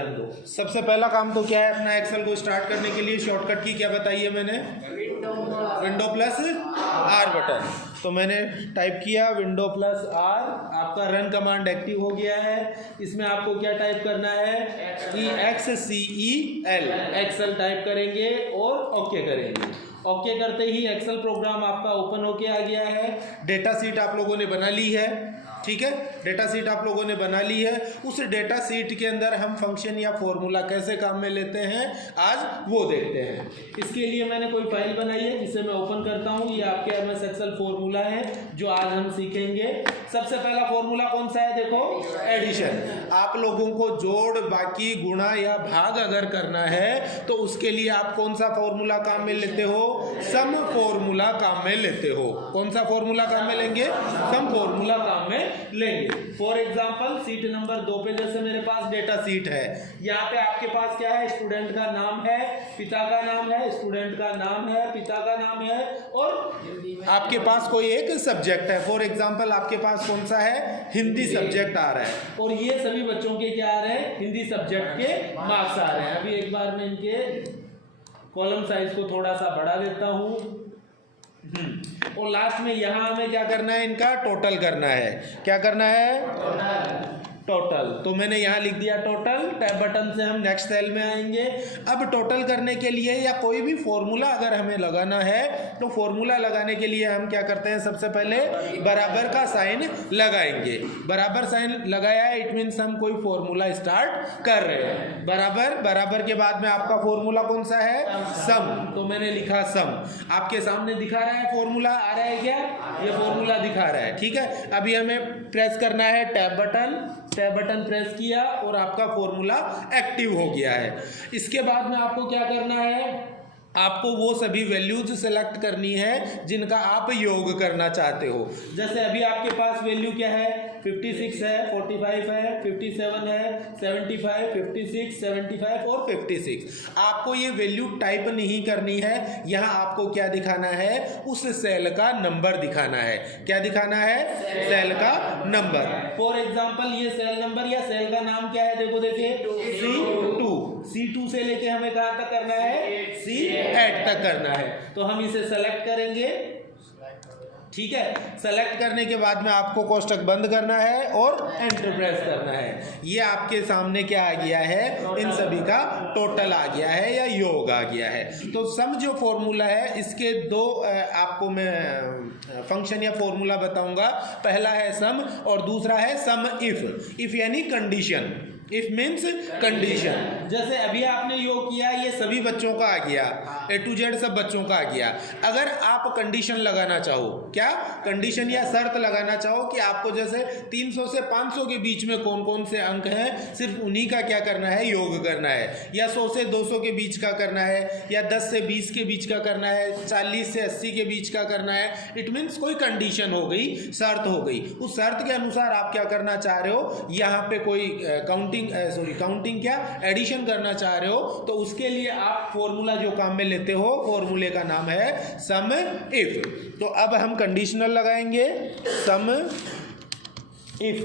ध्यान दो। सबसे पहला काम तो क्या है अपना एक्सेल को स्टार्ट करने के लिए शॉर्टकट की क्या बताई है मैंने, विंडो प्लस आर बटन। तो मैंने टाइप किया विंडो प्लस आर, आपका रन कमांड एक्टिव हो गया है। इसमें आपको क्या टाइप करना है, EXCEL एक्सेल टाइप करेंगे और ओके करेंगे। ओके करते ही एक्सेल प्रोग्राम आपका ओपन होके आ गया है। डेटा सीट आप लोगों ने बना ली है, ठीक है, डेटा सीट आप लोगों ने बना ली है। उस डेटा सीट के अंदर हम फंक्शन या फॉर्मूला कैसे काम में लेते हैं आज वो देखते हैं। इसके लिए मैंने कोई फाइल बनाई है जिसे मैं ओपन करता हूँ। ये आपके MS एक्सेल फॉर्मूला है जो आज हम सीखेंगे। सबसे पहला फॉर्मूला कौन सा है, देखो एडिशन। आप लोगों को जोड़, बाकी, गुणा या भाग अगर करना है तो उसके लिए आप कौन सा फॉर्मूला काम में लेते हो, सम फॉर्मूला काम में लेते हो। कौन सा फॉर्मूला काम में लेंगे, सम फॉर्मूला काम में लेंगे। फॉर एग्जांपल सीट नंबर 2 पे जैसे मेरे पास डेटा सीट है, यहाँ पे आपके पास क्या है, स्टूडेंट का नाम है, पिता का नाम है, स्टूडेंट का नाम है, पिता का नाम है और आपके पास कोई एक सब्जेक्ट है। फॉर एग्जांपल आपके पास कौन सा है, हिंदी सब्जेक्ट आ रहा है और ये सभी बच्चों के क्या आ रहे हैं, हिंदी सब्जेक्ट के मार्क्स आ रहे हैं। अभी एक बार मैं इनके कॉलम साइज को थोड़ा सा बढ़ा देता हूँ और लास्ट में यहाँ हमें क्या करना है, इनका टोटल करना है। क्या करना है, टोटल। तो मैंने यहाँ लिख दिया टोटल। टैब बटन से हम नेक्स्ट सेल में आएंगे। अब टोटल करने के लिए या कोई भी फॉर्मूला अगर हमें लगाना है तो फॉर्मूला लगाने के लिए हम क्या करते हैं, सबसे पहले बराबर का साइन लगाएंगे। बराबर साइन लगाया है, इट मीन्स हम कोई फॉर्मूला स्टार्ट कर रहे हैं। बराबर, बराबर के बाद में आपका फॉर्मूला कौन सा है, सम। तो मैंने लिखा सम। आपके सामने दिखा रहा है फॉर्मूला, आ रहा है क्या, ये फॉर्मूला दिखा रहा है, ठीक है। अभी हमें प्रेस करना है tab button. Tab button press किया और आपका फॉर्मूला एक्टिव हो गया है। इसके बाद में आपको क्या करना है, आपको वो सभी वैल्यूज सेलेक्ट करनी है जिनका आप योग करना चाहते हो। जैसे अभी आपके पास वैल्यू क्या है, 56 है, 45 है, 57 है, 75, 56, 75 और 56। आपको ये वैल्यू टाइप नहीं करनी है, यहाँ आपको क्या दिखाना है, उस सेल का नंबर दिखाना है। क्या दिखाना है, सेल का नंबर। फॉर एग्जाम्पल ये सेल नंबर या सेल का नाम क्या है, देखो देखिए C2 से लेके हमें कहाँ तक करना है, C8 तक करना है। तो हम इसे सेलेक्ट करेंगे, ठीक है। सेलेक्ट करने के बाद में आपको कोष्टक बंद करना है और एंटर प्रेस करना है। ये आपके सामने क्या आ गया है, इन सभी का टोटल आ गया है या योग आ गया है। तो सम जो फॉर्मूला है इसके दो आपको मैं फंक्शन या फॉर्मूला बताऊंगा। पहला है सम और दूसरा है सम इफ यानी कंडीशन। If means condition. जैसे अभी आपने योग किया, ये सभी बच्चों का आ गया, A to Z सब बच्चों का आ गया। अगर आप कंडीशन लगाना चाहो, क्या कंडीशन या शर्त लगाना चाहो कि आपको जैसे 300 से 500 के बीच में कौन कौन से अंक हैं, सिर्फ उन्हीं का क्या करना है, योग करना है। या 100 से 200 के बीच का करना है, या 10 से 20 के बीच का करना है, 40 से 80 के बीच का करना है। इट मीन्स कोई कंडीशन हो गई, शर्त हो गई। उस शर्त के अनुसार आप क्या करना चाह रहे हो, यहाँ पे कोई काउंटिंग क्या, एडिशन करना चाह रहे हो, तो उसके लिए आप फॉर्मूला जो काम में लेते हो, फॉर्मूले का नाम है सम इफ। तो अब हम कंडीशनल लगाएंगे, सम इफ,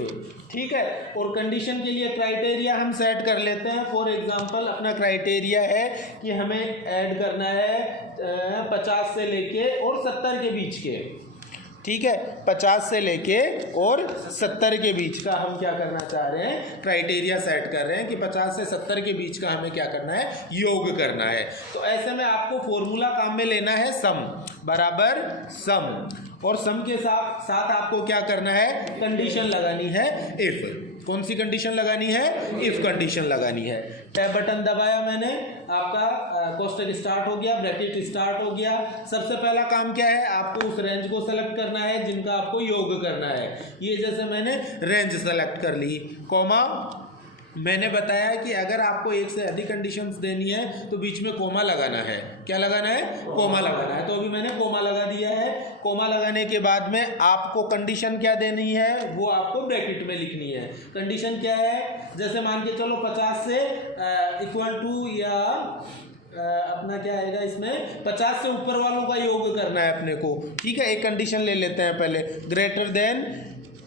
ठीक है। और कंडीशन के लिए क्राइटेरिया हम सेट कर लेते हैं। फॉर एग्जांपल अपना क्राइटेरिया है कि हमें ऐड करना है 50 से लेके और 70 के बीच के, ठीक है। 50 से लेके और 70 के बीच का हम क्या करना चाह रहे हैं, क्राइटेरिया सेट कर रहे हैं कि 50 से 70 के बीच का हमें क्या करना है, योग करना है। तो ऐसे में आपको फॉर्मूला काम में लेना है सम बराबर सम, और सम के साथ आपको क्या करना है, कंडीशन लगानी है इफ। कौन सी कंडीशन लगानी है, इफ कंडीशन लगानी है। टैब बटन दबाया मैंने, आपका कोष्टक स्टार्ट हो गया, ब्रैकेट स्टार्ट हो गया। सबसे पहला काम क्या है, आपको उस रेंज को सेलेक्ट करना है जिनका आपको योग करना है। ये जैसे मैंने रेंज सेलेक्ट कर ली, कॉमा मैंने बताया कि अगर आपको एक से अधिक कंडीशंस देनी है तो बीच में कोमा लगाना है। क्या लगाना है, कोमा लगाना है। तो अभी मैंने कोमा लगा दिया है। कोमा लगाने के बाद में आपको कंडीशन क्या देनी है, वो आपको ब्रैकेट में लिखनी है। कंडीशन क्या है, जैसे मान के चलो 50 से इक्वल टू या अपना क्या आएगा इसमें, 50 से ऊपर वालों का योग करना है अपने को, ठीक है। एक कंडीशन ले लेते हैं पहले, ग्रेटर देन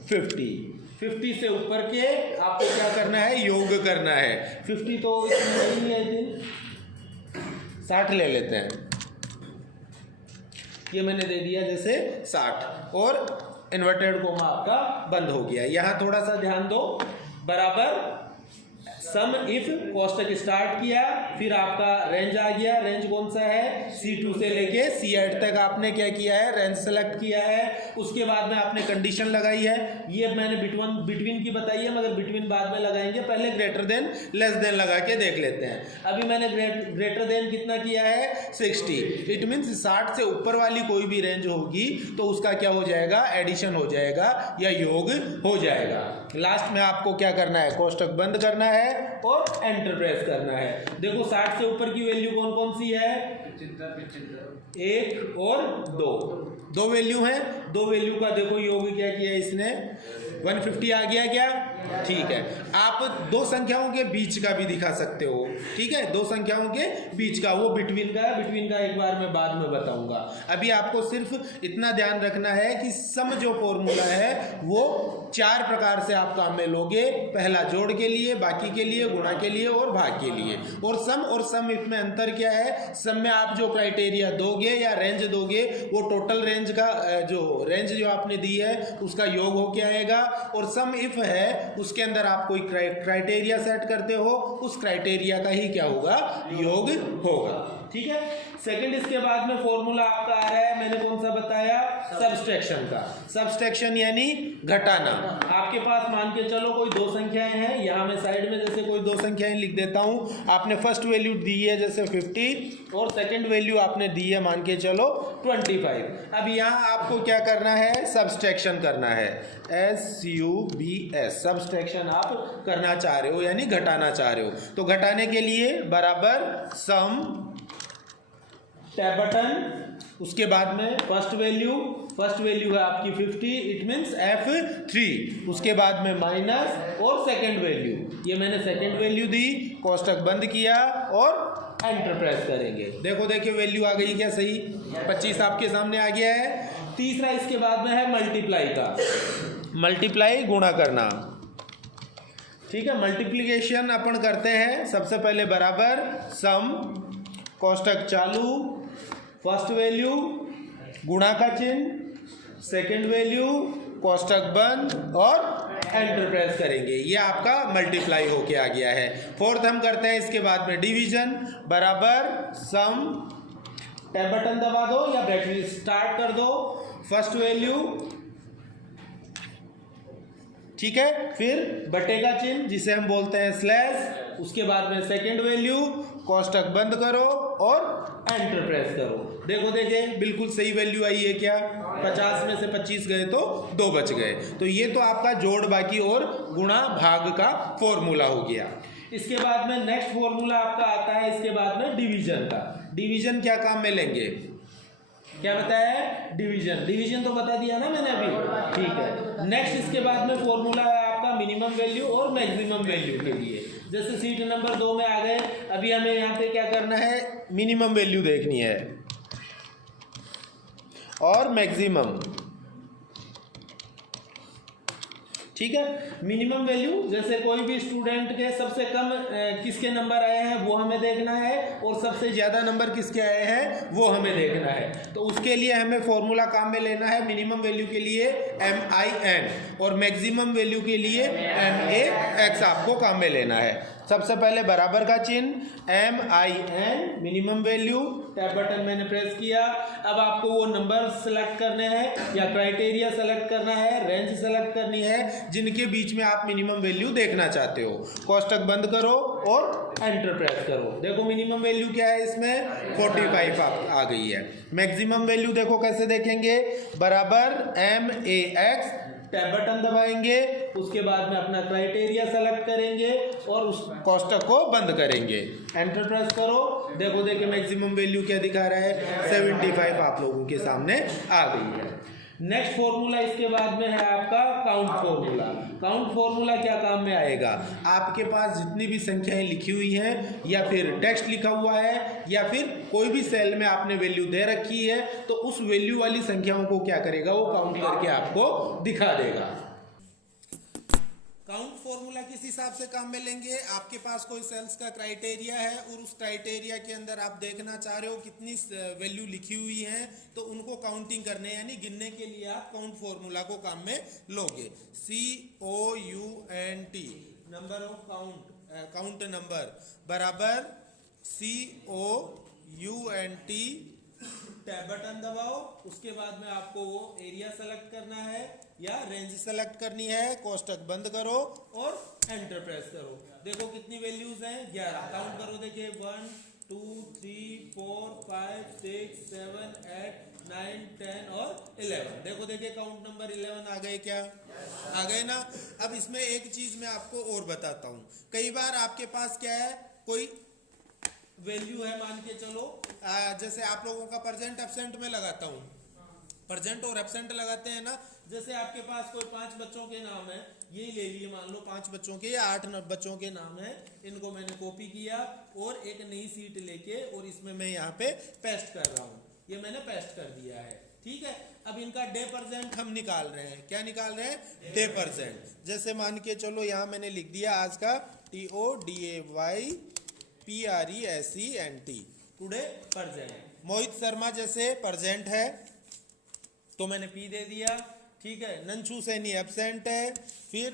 50, 50 से ऊपर के आपको क्या करना है, योग करना है। 50 तो इसमें नहीं है, आई थिंक 60 ले लेते हैं, ये मैंने दे दिया जैसे 60, और इन्वर्टेड कोमा आपका बंद हो गया। यहाँ थोड़ा सा ध्यान दो, बराबर सम इफ कोष्टक स्टार्ट किया, फिर आपका रेंज आ गया। रेंज कौन सा है, C2 से लेके C8 तक आपने क्या किया है, रेंज सेलेक्ट किया है। उसके बाद में आपने कंडीशन लगाई है, ये मैंने बिटवीन की बताई है, मगर बिटवीन बाद में लगाएंगे, पहले ग्रेटर देन लेस देन लगा के देख लेते हैं। अभी मैंने ग्रेटर देन कितना किया है, 60। इट मीन्स 60 से ऊपर वाली कोई भी रेंज होगी तो उसका क्या हो जाएगा, एडिशन हो जाएगा या योग हो जाएगा। लास्ट में आपको क्या करना है, कोष्टक बंद करना है और एंटर प्रेस करना है। देखो 60 से ऊपर की वैल्यू कौन कौन सी है, 1 और 2 वैल्यू हैं। 2 वैल्यू का देखो योग क्या किया इसने, 150 आ गया क्या, ठीक है। आप दो संख्याओं के बीच का भी दिखा सकते हो, ठीक है, दो संख्याओं के बीच का, वो बिटवीन का है, बिटवीन का एक बार मैं बाद में बताऊंगा। अभी आपको सिर्फ इतना ध्यान रखना है कि सम जो फॉर्मूला है वो 4 प्रकार से आप काम में लोगे। पहला जोड़ के लिए, बाकी के लिए, गुणा के लिए और भाग के लिए। और सम इफ में अंतर क्या है, सम में आप जो क्राइटेरिया दोगे या रेंज दोगे वो टोटल रेंज का रेंज जो आपने दी है उसका योग हो के आएगा। और सम इफ है उसके अंदर आप कोई क्राइटेरिया सेट करते हो, उस क्राइटेरिया का ही क्या होगा, योग होगा, ठीक है। सेकंड इसके बाद में फॉर्मूला आपका आ रहा है, मैंने कौन सा बताया, सब्सट्रैक्शन का। सब्सट्रैक्शन यानी घटाना। आपके पास मान के चलो कोई 2 संख्याएं हैं, यहाँ मैं साइड में जैसे कोई 2 संख्याएं लिख देता हूँ। आपने फर्स्ट वैल्यू दी है जैसे 50 और सेकंड वैल्यू आपने दी है मान के चलो 25। अब यहाँ आपको क्या करना है, सब्सट्रैक्शन करना है, SUBS, सब्सट्रैक्शन आप करना चाह रहे हो यानी घटाना चाह रहे हो। तो घटाने के लिए बराबर सम टैब बटन, उसके बाद में फर्स्ट वैल्यू है आपकी 50, इट मीन्स F3, उसके बाद में माइनस और सेकंड वैल्यू, ये मैंने सेकंड वैल्यू दी, कोष्टक बंद किया और एंटर प्रेस करेंगे। देखिए वैल्यू आ गई क्या, सही 25 आपके सामने आ गया है। तीसरा इसके बाद में है मल्टीप्लाई का, मल्टीप्लाई गुणा करना, ठीक है। मल्टीप्लिकेशन अपन करते हैं, सबसे पहले बराबर सम, कोष्टक चालू, फर्स्ट वैल्यू, गुणा का चिन्ह, सेकंड वैल्यू, कोष्टक बंद और एंटर प्रेस करेंगे। ये आपका मल्टीप्लाई होके आ गया है। फोर्थ हम करते हैं इसके बाद में डिवीजन, बराबर सम, टैब बटन दबा दो या ब्रैकेट स्टार्ट कर दो, फर्स्ट वैल्यू, ठीक है, फिर बटे का चिन्ह जिसे हम बोलते हैं स्लैश, उसके बाद में सेकंड वैल्यू, कोष्टक बंद करो और एंटर प्रेस करो। देखिए बिल्कुल सही वैल्यू आई है क्या, 50 में से 25 गए तो 2 बच गए। तो ये तो आपका जोड़ बाकी और गुणा भाग का फॉर्मूला हो गया। इसके बाद में नेक्स्ट फॉर्मूला आपका आता है इसके बाद में डिवीजन का। डिवीजन क्या काम में लेंगे, क्या बताया है, डिवीजन तो बता दिया ना मैंने अभी, ठीक है। नेक्स्ट इसके बाद में फॉर्मूला है आपका मिनिमम वैल्यू और मैक्सिमम वैल्यू के लिए। जैसे सीट नंबर 2 में आ गए, अभी हमें यहाँ पे क्या करना है, मिनिमम वैल्यू देखनी है और मैक्सिमम, ठीक है। मिनिमम वैल्यू जैसे कोई भी स्टूडेंट के सबसे कम किसके नंबर आए हैं वो हमें देखना है और सबसे ज़्यादा नंबर किसके आए हैं वो हमें देखना है। तो उसके लिए हमें फॉर्मूला काम में लेना है, मिनिमम वैल्यू के लिए MIN और मैक्सिमम वैल्यू के लिए MAX आपको काम में लेना है। सबसे पहले बराबर का चिन्ह MIN, minimum value, tab button मैंने प्रेस किया। अब आपको वो नंबर सेलेक्ट करने हैं या क्राइटेरिया सेलेक्ट करना है, रेंज सेलेक्ट करनी है जिनके बीच में आप मिनिमम वैल्यू देखना चाहते हो। कोष्टक बंद करो और एंटर प्रेस करो। देखो मिनिमम वैल्यू क्या है इसमें, 45 आ गई है। मैक्सिमम वैल्यू देखो कैसे देखेंगे, बराबर MAX, टैब बटन दबाएंगे, उसके बाद में अपना क्राइटेरिया सेलेक्ट करेंगे और उस कोष्टक को बंद करेंगे, एंटर प्रेस करो। देखिए मैक्सिमम वैल्यू क्या दिखा रहा है, 75 आप लोगों के सामने आ गई है। नेक्स्ट फॉर्मूला इसके बाद में है आपका काउंट फॉर्मूला। काउंट फॉर्मूला क्या काम में आएगा, आपके पास जितनी भी संख्याएं लिखी हुई हैं या फिर टेक्स्ट लिखा हुआ है या फिर कोई भी सेल में आपने वैल्यू दे रखी है तो उस वैल्यू वाली संख्याओं को क्या करेगा, वो काउंट करके आपको दिखा देगा। फॉर्मूला किस हिसाब से काम में लेंगे, आपके पास कोई सेल्स का क्राइटेरिया है और उस क्राइटेरिया के अंदर आप देखना चाह रहे हो कितनी वैल्यू लिखी हुई है, तो उनको काउंटिंग करने यानी गिनने के लिए आप काउंट फॉर्मूला को काम में लोगे। COUNT number of count number बराबर COUNT, टैब बटन दबाओ, उसके बाद में आपको वो एरिया सेलेक्ट करना है या रेंज सेलेक्ट करनी है, कोष्टक बंद करो और एंटर प्रेस करो। देखो कितनी वैल्यूज हैं, 11। काउंट करो, देखिए 1 2 3 4 5 6 7 8 9 10 और 11। देखो देखिए काउंट नंबर 11 आ गए क्या? आ गए ना। अब इसमें एक चीज मैं आपको और बताता हूं। कई बार आपके पास क्या है, कोई वैल्यू है, मान के चलो जैसे आप लोगों का प्रेजेंट एब्सेंट में लगाता हूं, प्रेजेंट और एब्सेंट लगाते हैं ना। जैसे आपके पास कोई 5 बच्चों के नाम है, ये ले लिए, मान लो 5 बच्चों के या 8 बच्चों के नाम है, इनको मैंने कॉपी किया और एक नई सीट लेके और इसमें मैं यहाँ पे पेस्ट कर रहा हूँ, ये मैंने पेस्ट कर दिया है, ठीक है। अब इनका डे प्रेजेंट हम निकाल रहे हैं, क्या निकाल रहे हैं? Day present. जैसे मान के चलो यहाँ मैंने लिख दिया आज का TODAYPRESENT, today present. Mohit Sharma जैसे प्रेजेंट है तो मैंने P दे दिया, ठीक है। नंशु सैनी एब्सेंट है, फिर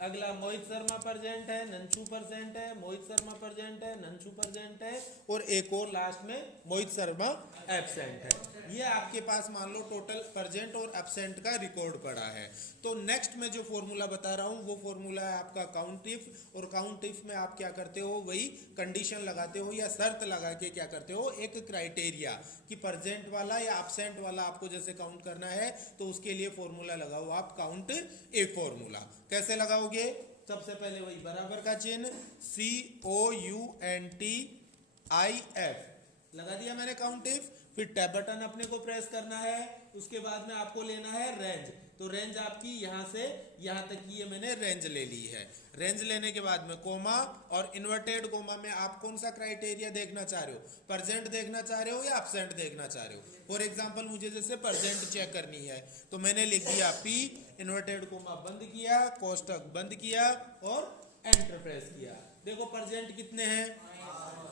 अगला मोहित शर्मा प्रेजेंट है, नंशु प्रेजेंट है, मोहित शर्मा प्रेजेंट है, नंशु प्रेजेंट है और एक और लास्ट में मोहित शर्मा एब्सेंट है। ये आपके पास मान लो टोटल प्रेजेंट और एब्सेंट का रिकॉर्ड पड़ा है। तो नेक्स्ट में जो फॉर्मूला बता रहा हूँ वो फॉर्मूला है आपका काउंट इफ, और काउंट इफ में आप क्या करते हो, वही कंडीशन लगाते हो या शर्त लगा के क्या करते हो, एक क्राइटेरिया कि प्रेजेंट वाला या एब्सेंट वाला आपको जैसे काउंट करना है तो उसके लिए फॉर्मूला लगाओ आप काउंट इफ फॉर्मूला। कैसे लगाओगे? सबसे पहले वही बराबर का चिन्ह COUNTIF लगा दिया मैंने काउंट इफ, फिर टैब बटन अपने को प्रेस करना है, उसके बाद में आपको लेना है रेंज। तो रेंज आपकी यहां से यहां तक की ये मैंने रेंज ले ली है। रेंज लेने के बाद में कोमा और इन्वर्टेड कोमा में आप कौन सा क्राइटेरिया देखना चाह रहे हो, प्रेजेंट देखना चाह रहे हो या एब्सेंट देखना चाह रहे हो। फॉर एग्जांपल मुझे जैसे प्रेजेंट चेक करनी है तो मैंने लिख दिया P, इन्वर्टेड कोमा बंद किया, कोष्टक बंद किया और एंटर प्रेस किया। देखो प्रेजेंट कितने हैं?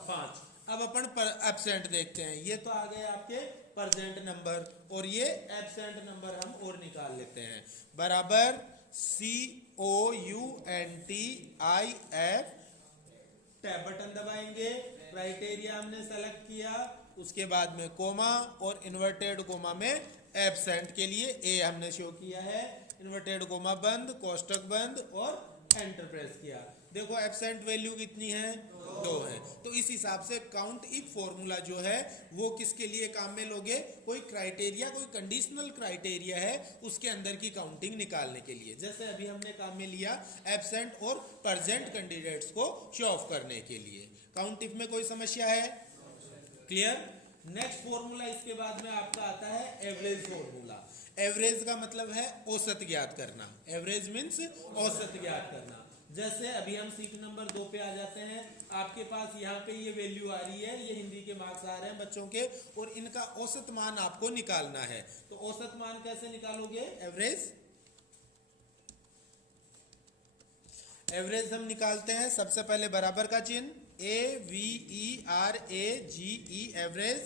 5। अब अपन एब्सेंट देखते हैं। ये तो आ गए आपके प्रेजेंट नंबर और ये एब्सेंट नंबर हम और निकाल लेते हैं। बराबर COUNTIF, टैब बटन दबाएंगे, क्राइटेरिया हमने सेलेक्ट किया, उसके बाद में कोमा और इन्वर्टेड कोमा में एब्सेंट के लिए A हमने शो किया है, इन्वर्टेड कोमा बंद, कोष्टक बंद और एंटर प्रेस किया। देखो एब्सेंट वैल्यू कितनी है? 2 है। तो इस हिसाब से काउंट इफ फॉर्मूला जो है वो किसके लिए काम में लोगे, कोई क्राइटेरिया, कोई कंडीशनल क्राइटेरिया है उसके अंदर की काउंटिंग निकालने के लिए। जैसे अभी हमने काम में लिया एब्सेंट और प्रेजेंट कैंडिडेट्स को शो ऑफ करने के लिए। काउंट इफ में कोई समस्या है? क्लियर। नेक्स्ट फॉर्मूला इसके बाद में आपका आता है एवरेज फॉर्मूला। एवरेज का मतलब है औसत ज्ञात करना। एवरेज मीन्स औसत ज्ञात करना। जैसे अभी हम सीट नंबर 2 पे आ जाते हैं, आपके पास यहाँ पे ये वैल्यू आ रही है, ये हिंदी के मार्क्स आ रहे हैं बच्चों के और इनका औसत मान आपको निकालना है। तो औसत मान कैसे निकालोगे? एवरेज हम निकालते हैं सबसे पहले बराबर का चिन्ह AVERAGE average,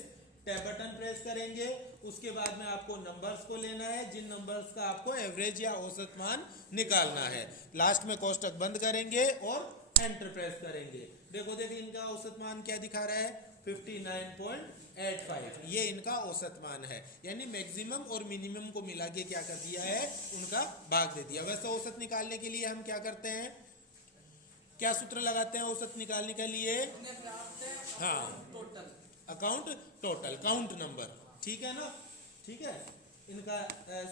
tab button press करेंगे, उसके बाद में आपको नंबर्स को लेना है जिन नंबर्स का आपको एवरेज या औसत मान निकालना है। लास्ट में कोष्टक बंद करेंगे और एंटर प्रेस करेंगे। देखो देखिए इनका औसत मान क्या दिखा रहा है? 59.85। ये इनका औसत मान है, यानी मैक्सिमम और मिनिमम को मिला के क्या कर दिया है, उनका भाग दे दिया। वैसे औसत निकालने के लिए हम क्या करते हैं, क्या सूत्र लगाते हैं औसत निकालने के लिए? हाँ, अकाउंट टोटल, काउंट नंबर, ठीक है ना। ठीक है, इनका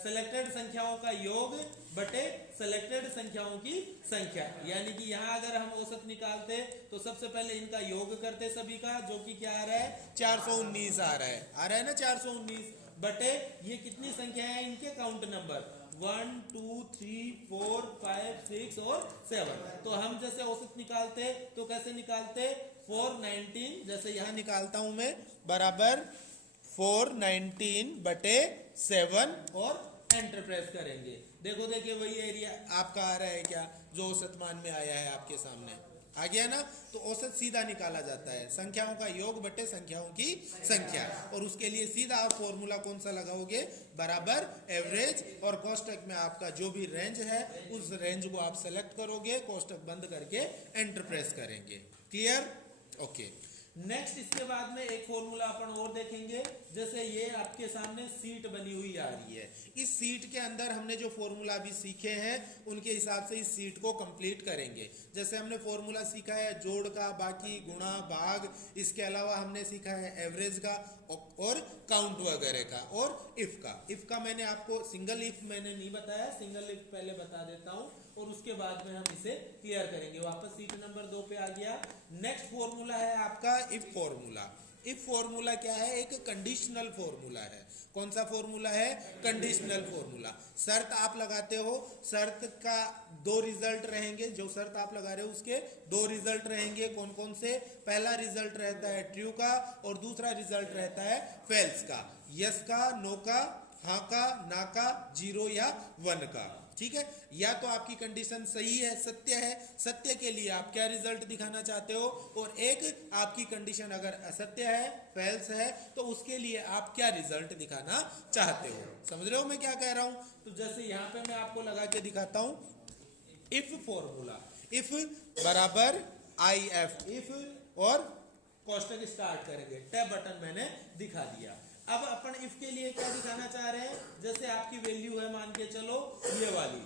सेलेक्टेड संख्याओं का योग बटे सेलेक्टेड संख्याओं की संख्या, यानी कि यहाँ अगर हम औसत निकालते तो सबसे पहले इनका योग करते सभी का, जो कि क्या आ रहा है? 419 आ रहा है ना, 419 बटे ये कितनी संख्या है इनके काउंट नंबर 1 2 3 4 5 6 और 7। तो हम जैसे औसत निकालते तो कैसे निकालते? 419, जैसे यहाँ निकालता हूं मैं, बराबर 419 बटे 7 और एंटर प्रेस करेंगे। देखो देखिए वही एरिया आपका आ रहा है क्या, जो औसत मान में आया है आपके सामने आ गया ना। तो औसत सीधा निकाला जाता है संख्याओं का योग बटे संख्याओं की संख्या, और उसके लिए सीधा आप फॉर्मूला कौन सा लगाओगे, बराबर एवरेज, और कोष्टक में आपका जो भी रेंज है उस रेंज को आप सेलेक्ट करोगे, कोष्टक बंद करके एंटर प्रेस करेंगे। क्लियर? ओके। नेक्स्ट इसके बाद में एक फॉर्मूला अपन और देखेंगे। जैसे ये आपके सामने सीट बनी हुई आ रही है, इस सीट के अंदर हमने जो फॉर्मूला अभी सीखे हैं उनके हिसाब से इस सीट को कंप्लीट करेंगे। जैसे हमने फॉर्मूला सीखा है जोड़ का, बाकी, गुणा, भाग, इसके अलावा हमने सीखा है एवरेज का और काउंट वगैरह का, और इफ का। इफ का मैंने आपको सिंगल इफ मैंने नहीं बताया, सिंगल इफ पहले बता देता हूं और उसके बाद में हम इसे क्लियर करेंगे। वापस सीट नंबर 2 पे आ गया। नेक्स्ट फॉर्मूला है आपका इफ फॉर्मूला। इफ फॉर्मूला क्या है, एक कंडीशनल फॉर्मूला है। कौन सा फॉर्मूला है, कंडीशनल फॉर्मूला। शर्त आप लगाते हो, शर्त का दो रिजल्ट रहेंगे, जो शर्त आप लगा रहे हो उसके दो रिजल्ट रहेंगे। कौन कौन से, पहला रिजल्ट रहता है ट्रू का और दूसरा रिजल्ट रहता है फेल्स का, यस का, नो का, हाँ का, ना का, 0 या 1 का। ठीक है, या तो आपकी कंडीशन सही है, सत्य है, सत्य के लिए आप क्या रिजल्ट दिखाना चाहते हो, और एक आपकी कंडीशन अगर असत्य है, फेल्स है, तो उसके लिए आप क्या रिजल्ट दिखाना चाहते हो। समझ रहे हो मैं क्या कह रहा हूं? तो जैसे यहां पे मैं आपको लगा के दिखाता हूं इफ फॉर्मूला। इफ बराबर आई एफ, इफ, और कोष्टक स्टार्ट करेंगे, टैब बटन मैंने दिखा दिया। अब अपन इफ के लिए क्या दिखाना चाह रहे हैं, जैसे आपकी वैल्यू है मान के चलो ये वाली,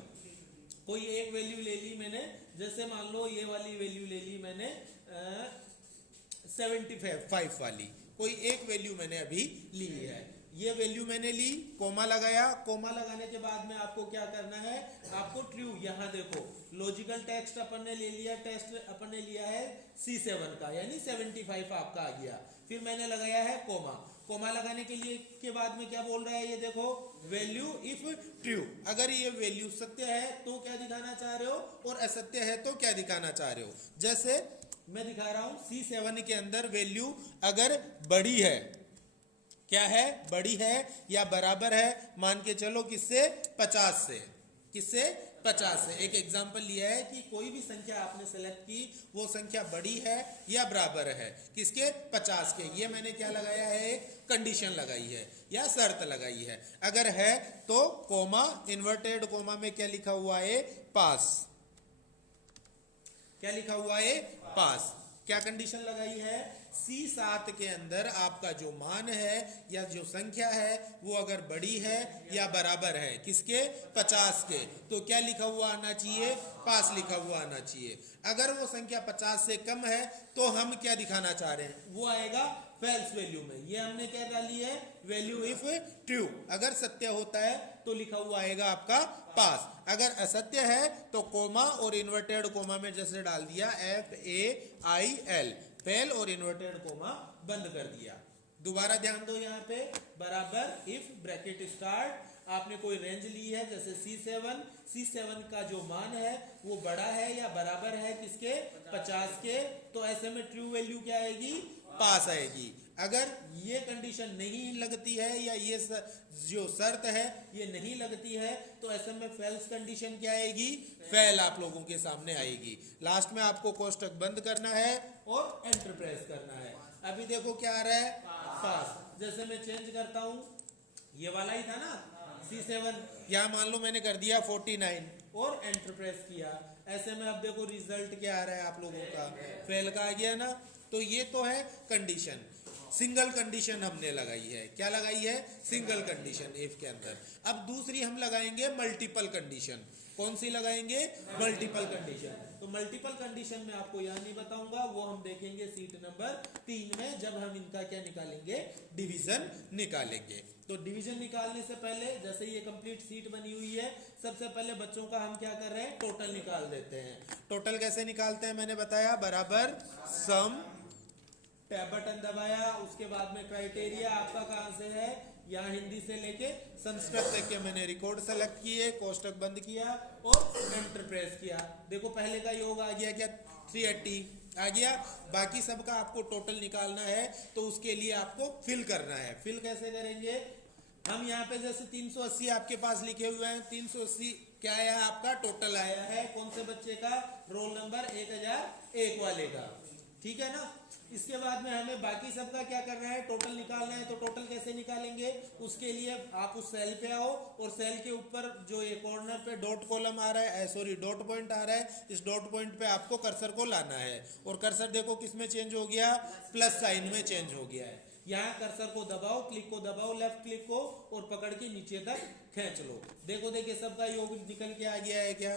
कोई एक वैल्यू ले ली मैंने, जैसे मान लो ये वाली वैल्यू ले ली मैंने 75 वाली, कोई एक वैल्यू मैंने अभी ली है। ये वैल्यू मैंने ली, कोमा लगाया, कोमा लगाने के बाद में आपको क्या करना है, आपको ट्रू, यहां देखो लॉजिकल टेक्स्ट अपन ने ले लिया, टेक्स्ट अपन ने लिया है C7 का, यानी 75 आपका आ गया। फिर मैंने लगाया है कोमा, कोमा लगाने के लिए के बाद में क्या बोल रहा है ये देखो, वैल्यू इफ ट्रू। अगर ये वैल्यू सत्य है तो क्या दिखाना चाह रहे हो, और असत्य है तो क्या दिखाना चाह रहे हो। जैसे मैं दिखा रहा हूं C7 के अंदर वैल्यू अगर बड़ी है, क्या है, बड़ी है या बराबर है, मान के चलो किससे, 50 से, किससे, 50 से। एक एग्जांपल लिया है कि कोई भी संख्या आपने सेलेक्ट की, वो संख्या बड़ी है या बराबर है, किसके, 50 के। ये मैंने क्या लगाया है, एक कंडीशन लगाई है या शर्त लगाई है। अगर है तो कोमा, इन्वर्टेड कोमा में क्या लिखा हुआ है, पास। क्या लिखा हुआ है, पास। क्या कंडीशन लगाई है, C7 के अंदर आपका जो मान है या जो संख्या है वो अगर बड़ी है या बराबर है, किसके, 50 के, तो क्या लिखा हुआ आना चाहिए, पास लिखा हुआ आना चाहिए। अगर वो संख्या 50 से कम है तो हम क्या दिखाना चाह रहे हैं, वो आएगा फेल्स वैल्यू में। ये हमने क्या डाली है, वैल्यू इफ ट्रू। अगर सत्य होता है तो लिखा हुआ आएगा आपका पास, अगर असत्य है तो कोमा और इन्वर्टेड कोमा में जैसे डाल दिया FAIL, फेल, और इन्वर्टेड कोमा बंद कर दिया। दोबारा ध्यान दो, यहाँ पे बराबर इफ ब्रैकेट स्टार्ट, आपने कोई रेंज ली है जैसे C7 का जो मान है वो बड़ा है या बराबर है किसके, 50 के, तो ऐसे में ट्रू वैल्यू क्या आएगी, पास आएगी। अगर ये कंडीशन नहीं लगती है या ये जो शर्त है ये नहीं लगती है तो ऐसे में फेल्स कंडीशन क्या आएगी, फेल आप लोगों के सामने आएगी। लास्ट में आपको कोष्टक बंद करना है और एंटर प्रेस करना है। अभी देखो क्या आ रहा है, पास। जैसे मैं चेंज करता हूं, ये वाला ही था ना C7, यहां मान लो मैंने कर दिया 49 और एंटर प्रेस किया। ऐसे में अब देखो रिजल्ट क्या आ रहा है आप लोगों का, फेल का आ गया ना। तो ये तो है कंडीशन, सिंगल कंडीशन हमने लगाई है। क्या लगाई है, सिंगल कंडीशन इफ के अंदर। अब दूसरी हम लगाएंगे मल्टीपल कंडीशन। कौन सी लगाएंगे, मल्टीपल कंडीशन। तो मल्टीपल कंडीशन में आपको यहां नहीं बताऊंगा, वो हम देखेंगे सीट नंबर 3 में, जब हम इनका क्या निकालेंगे, डिवीजन निकालेंगे। तो डिवीजन निकालने से पहले, जैसे ये कंप्लीट सीट बनी हुई है, सबसे पहले बच्चों का हम क्या कर रहे हैं, टोटल निकाल देते हैं। टोटल कैसे निकालते हैं मैंने बताया, बराबर सम, टैब बटन दबाया, उसके बाद में क्राइटेरिया आपका कहां से है, यहाँ हिंदी से लेके संस्कृत तक के मैंने रिकॉर्ड सेलेक्ट किए, कोष्टक बंद किया और एंटर प्रेस किया। देखो पहले का योग आ गया क्या, 380 आ गया। बाकी सबका आपको टोटल निकालना है तो उसके लिए आपको फिल करना है। फिल कैसे करेंगे, हम यहाँ पे जैसे 380 आपके पास लिखे हुए हैं, 380 क्या आया आपका टोटल आया है, कौन से बच्चे का, रोल नंबर 1001 वाले का, ठीक है ना। इसके बाद में हमें बाकी सबका क्या करना है, टोटल निकालना है। तो टोटल कैसे निकालेंगे, उसके लिए आप उस सेल पे आओ और सेल के ऊपर जो ये कॉर्नर पे डॉट कॉलम आ रहा है, सॉरी डॉट पॉइंट आ रहा है, इस डॉट पॉइंट पे आपको कर्सर को लाना है। और कर्सर देखो किस में चेंज हो गया, प्लस साइन में चेंज हो गया है। यहाँ कर्सर को दबाओ, क्लिक को दबाओ, लेफ्ट क्लिक को, और पकड़ के नीचे तक खींच लो। देखो देखिए सबका योग निकल के आ गया है क्या,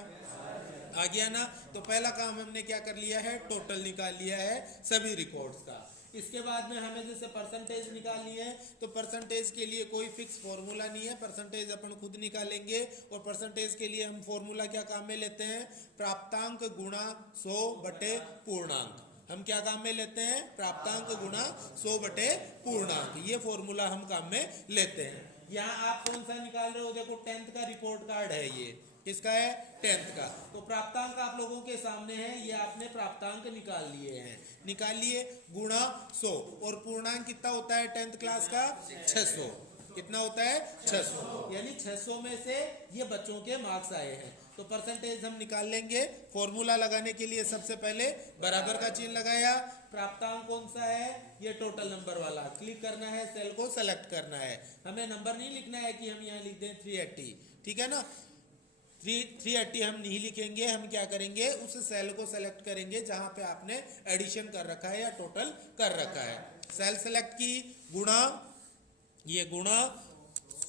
आ गया ना। तो पहला काम हमने क्या कर लिया है, टोटल निकाल लिया है सभी रिकॉर्ड्स का। इसके बाद में हमें जैसे परसेंटेज निकालनी है, तो परसेंटेज के लिए कोई फिक्स फॉर्मूला नहीं है, परसेंटेज अपन खुद निकालेंगे। और परसेंटेज के लिए हम फॉर्मूला क्या काम में लेते हैं, प्राप्तांक गुणा 100 बटे पूर्णांक। हम क्या काम में लेते हैं, प्राप्तांक गुणा 100 बटे पूर्णांक, ये फॉर्मूला हम काम में लेते हैं। यहाँ आप कौन सा निकाल रहे हो, देखो 10th का रिपोर्ट कार्ड है, ये किसका है, 10th का। तो प्राप्तांक आप लोगों के सामने है, ये आपने प्राप्तांक निकाल लिए हैं, निकाल लिए, गुणा 100। और पूर्णांक कितना होता है 10th क्लास का, 600। कितना होता है, 600, यानी 600 में से ये बच्चों के मार्क्स आए हैं। तो परसेंटेज हम निकाल लेंगे। फॉर्मूला लगाने के लिए सबसे पहले बराबर का चिन्ह लगाया, प्राप्तांक कौन सा है, ये टोटल नंबर वाला, क्लिक करना है, सेल को सेलेक्ट करना है। हमें नंबर नहीं लिखना है कि हम यहाँ लिख दें 380, ठीक है ना। 380 हम नहीं लिखेंगे, हम क्या करेंगे, उस सेल को सेलेक्ट करेंगे जहां पे आपने एडिशन कर रखा है या टोटल कर रखा है। सेल सेलेक्ट की, गुणा, ये गुणा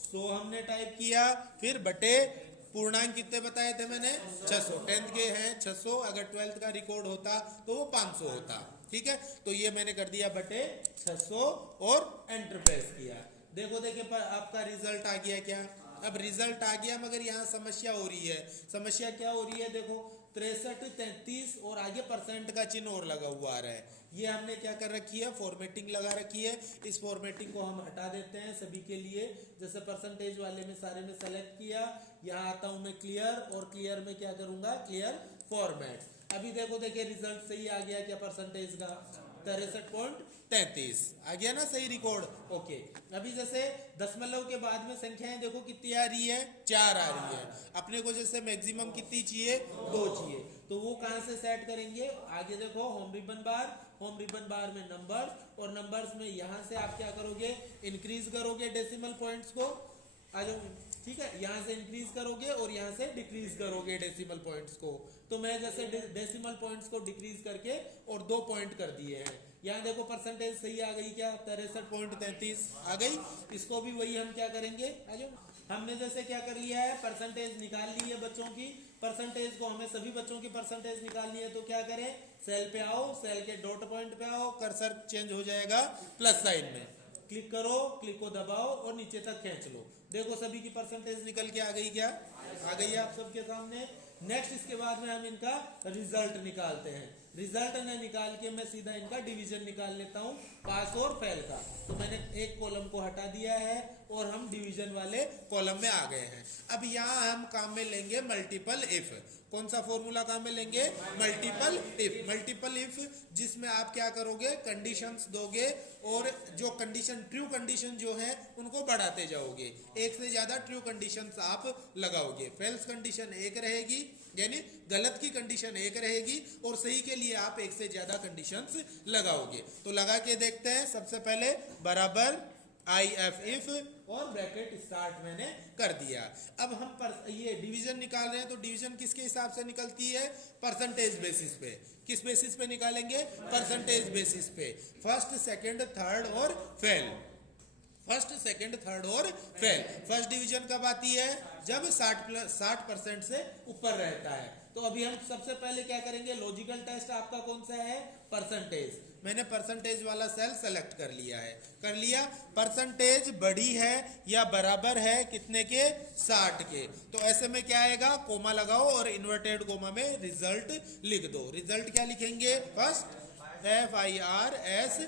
100 हमने टाइप किया, फिर बटे पूर्णांक कितने बताए थे मैंने, 600। 10th के हैं 600, अगर 12th का रिकॉर्ड होता तो वो 500 होता, ठीक है। तो ये मैंने कर दिया बटे 600 और एंटर प्रेस किया। देखो देखिए आपका रिजल्ट आ गया क्या, अब रिजल्ट आ गया, मगर यहाँ समस्या हो रही है। समस्या क्या हो रही है, देखो 63, 33 और आगे परसेंट का चिन्ह और लगा हुआ आ रहा है। ये हमने क्या कर रखी है, फॉर्मेटिंग लगा रखी है। इस फॉर्मेटिंग को हम हटा देते हैं सभी के लिए। जैसे परसेंटेज वाले में सारे में सेलेक्ट किया, यहाँ आता हूँ मैं क्लियर, और क्लियर में क्या करूंगा, क्लियर फॉर्मेट। अभी देखो देखिए रिजल्ट सही आ गया क्या, परसेंटेज का 63.33 आ गया ना, सही रिकॉर्ड, ओके। अभी जैसे दशमलव के बाद में संख्याएं देखो कितनी आ रही है, 4 आ रही है। अपने को जैसे मैक्सिमम कितनी चाहिए, 2 चाहिए, तो वो कहां से सेट करेंगे, आगे देखो होम रिबन बार, होम रिबन बार में नंबर्स, और नंबर्स में यहां से आप क्या करोगे, इंक्रीज करोगे डेसिमल पॉइंट्स को, आ जाओ, ठीक है। यहाँ से इंक्रीज करोगे और यहाँ से डिक्रीज करोगे डेसिमल पॉइंट्स को। तो मैं जैसे डेसिमल पॉइंट्स को डिक्रीज करके और 2 पॉइंट कर दिए हैं। यहाँ देखो परसेंटेज सही आ गई क्या, 63.33 आ गई। इसको भी वही हम क्या करेंगे, आ जाओ, हमने जैसे क्या कर लिया है, परसेंटेज निकाल ली है बच्चों की। परसेंटेज को हमें सभी बच्चों की परसेंटेज निकालनी है, तो क्या करें, सेल पे आओ, सेल के डॉट पॉइंट पे आओ, कर्सर चेंज हो जाएगा प्लस साइन में, क्लिक करो, क्लिक को दबाओ और नीचे तक खींच लो। देखो सभी की परसेंटेज निकल के आ गई क्या, आ गई आप सबके सामने। नेक्स्ट इसके बाद में हम इनका रिजल्ट निकालते हैं। रिजल्ट ने निकाल के मैं सीधा इनका डिवीजन निकाल लेता हूं, पास और फेल का। तो मैंने एक कॉलम को हटा दिया है और हम डिवीजन वाले कॉलम में आ गए हैं। अब यहाँ हम काम में लेंगे मल्टीपल इफ। कौन सा फॉर्मूला काम में लेंगे, मल्टीपल इफ। मल्टीपल इफ जिसमें आप क्या करोगे, कंडीशंस दोगे और जो कंडीशन, ट्रू कंडीशन जो है उनको बढ़ाते जाओगे, एक से ज्यादा ट्रू कंडीशंस आप लगाओगे। फेल्स कंडीशन एक रहेगी, यानी गलत की कंडीशन एक रहेगी, और सही के लिए आप एक से ज्यादा कंडीशंस लगाओगे। तो लगा के देखते हैं। सबसे पहले बराबर IF इफ और ब्रैकेट स्टार्ट मैंने कर दिया। अब हम ये डिवीजन निकाल रहे हैं, तो डिवीजन किसके हिसाब से निकलती है, परसेंटेज बेसिस पे। किस बेसिस पे निकालेंगे, परसेंटेज बेसिस पे। फर्स्ट, सेकंड, थर्ड और फेल। फर्स्ट, सेकंड, थर्ड और फेल। फर्स्ट डिवीजन कब आती है, जब 60% से ऊपर रहता है। तो अभी हम सबसे पहले क्या करेंगे, लॉजिकल टेस्ट आपका कौन सा है, परसेंटेज। मैंने परसेंटेज वाला सेल सेलेक्ट कर लिया है, कर लिया। परसेंटेज बड़ी है या बराबर है कितने के, 60 के। तो ऐसे में क्या आएगा, कोमा लगाओ और इन्वर्टेड कोमा में रिजल्ट लिख दो। रिजल्ट क्या लिखेंगे, फर्स्ट, FIRST,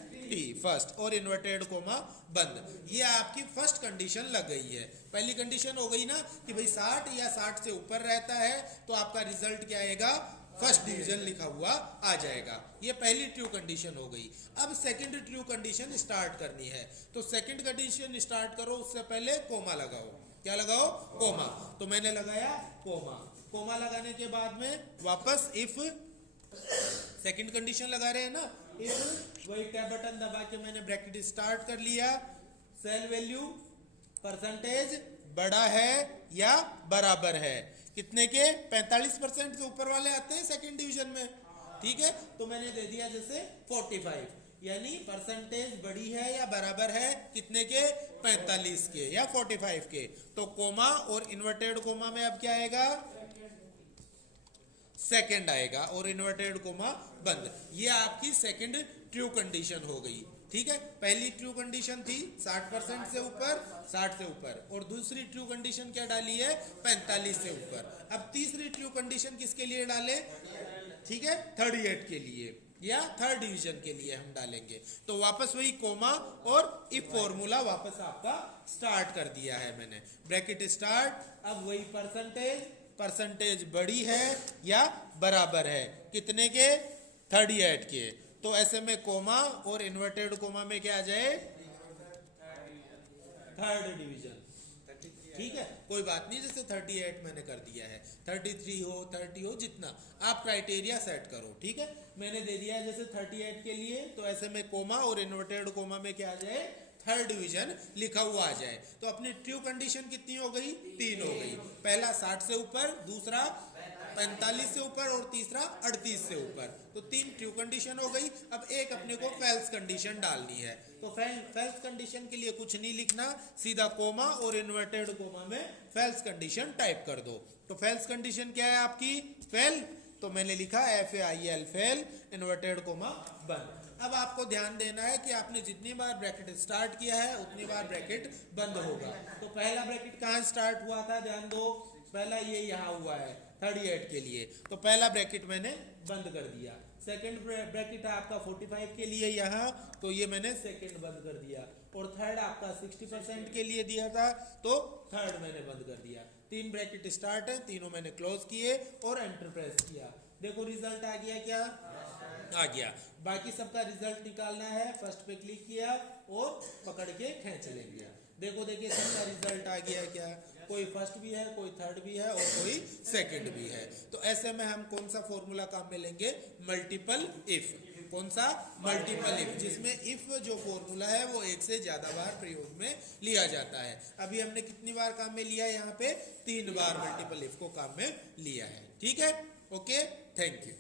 फर्स्ट, और इन्वर्टेड कोमा बंद। ये आपकी फर्स्ट कंडीशन लग गई है। पहली कंडीशन हो गई ना कि भाई 60 या 60 से ऊपर रहता है, तो आपका रिजल्ट क्या आएगा, फर्स्ट डिवीजन लिखा हुआ आ जाएगा। ये पहली ट्रू कंडीशन हो गई। अब सेकंड ट्रू कंडीशन स्टार्ट करनी है। तो सेकंड कंडीशन स्टार्ट करो, उससे पहले कोमा लगाओ। क्या लगाओ? कोमा। तो मैंने लगाया कोमा। कोमा लगाने के बाद में वापस इफ सेकंड कंडीशन लगा रहे हैं ना, इफ वही टैब बटन दबा के मैंने ब्रैकेट स्टार्ट कर लिया। सेल वैल्यू परसेंटेज बड़ा है या बराबर है कितने के? 45% से ऊपर वाले आते हैं सेकंड डिवीजन में, ठीक है। तो मैंने दे दिया जैसे 45, यानी परसेंटेज बड़ी है या बराबर है कितने के? 45 के या 45 के। तो कोमा और इन्वर्टेड कोमा में अब क्या आएगा? सेकंड आएगा और इन्वर्टेड कोमा बंद। ये आपकी सेकंड ट्रू कंडीशन हो गई, ठीक है। पहली ट्रू कंडीशन थी 60% से ऊपर, 60 से ऊपर, और दूसरी ट्रू कंडीशन क्या डाली है? 45 से ऊपर। अब तीसरी ट्रू कंडीशन किसके लिए डाले? ठीक है, 38 के लिए या थर्ड डिवीजन के लिए हम डालेंगे। तो वापस वही कोमा और इफ फॉर्मूला वापस आपका स्टार्ट कर दिया है मैंने। Bracket start. अब वही परसेंटेज, परसेंटेज बड़ी है या बराबर है कितने के? 38 के। तो ऐसे में कोमा और इन्वर्टेड कोमा में क्या आ जाए? थर्ड डिवीजन, ठीक है। कोई बात नहीं, जैसे 38 मैंने कर दिया है, 33 हो, 30 हो, जितना आप क्राइटेरिया सेट करो, ठीक है। मैंने दे दिया है जैसे 38 के लिए, तो ऐसे में कोमा और इन्वर्टेड कोमा में क्या आ जाए? थर्ड डिवीजन लिखा हुआ आ जाए। तो अपनी ट्रू कंडीशन कितनी हो गई? 3 हो गई। पहला 60 से ऊपर, दूसरा 45 से ऊपर और तीसरा 38 से ऊपर। तो 3 ट्रू कंडीशन हो गई। अब एक अपने को फेल्स कंडीशन डालनी है। तो फेल्स कंडीशन के लिए कुछ नहीं लिखना, सीधा कोमा और इन्वर्टेड कोमा में फेल्स कंडीशन टाइप कर दो। तो फेल्स कंडीशन क्या है आपकी? फेल। तो मैंने लिखा FAIL फेल, इन्वर्टेड कोमा बंद। अब आपको ध्यान देना है कि आपने जितनी बार ब्रैकेट स्टार्ट किया है उतनी बार ब्रैकेट बंद होगा। तो पहला ब्रैकेट कहाँ स्टार्ट हुआ था? ध्यान दो, पहला ये यहाँ हुआ है 38 के लिए, तो पहला ब्रैकेट मैंने बंद कर दिया। सेकंड ब्रैकेट है आपका 45 के लिए यहाँ, तो ये मैंने सेकंड बंद कर दिया। और थर्ड आपका 60% के लिए दिया था, तो थर्ड मैंने बंद कर दिया। 3 ब्रैकेट स्टार्ट है, तीनों मैंने क्लोज किए और एंटर प्रेस किया। देखो रिजल्ट आ गया क्या? आ गया। बाकी सबका रिजल्ट निकालना है, फर्स्ट पे क्लिक किया और पकड़ के खींच लेंगे। देखो देखिए सबका रिजल्ट आ गया क्या? कोई फर्स्ट भी है, कोई थर्ड भी है और कोई सेकंड भी है। तो ऐसे में हम कौन सा फॉर्मूला काम में लेंगे? Multiple if. कौन सा? मल्टीपल इफ, जिसमें इफ जो फॉर्मूला है वो एक से ज्यादा बार प्रयोग में लिया जाता है। अभी हमने कितनी बार काम में लिया? यहाँ पे 3 बार मल्टीपल इफ को काम में लिया है, ठीक है। Okay, thank you.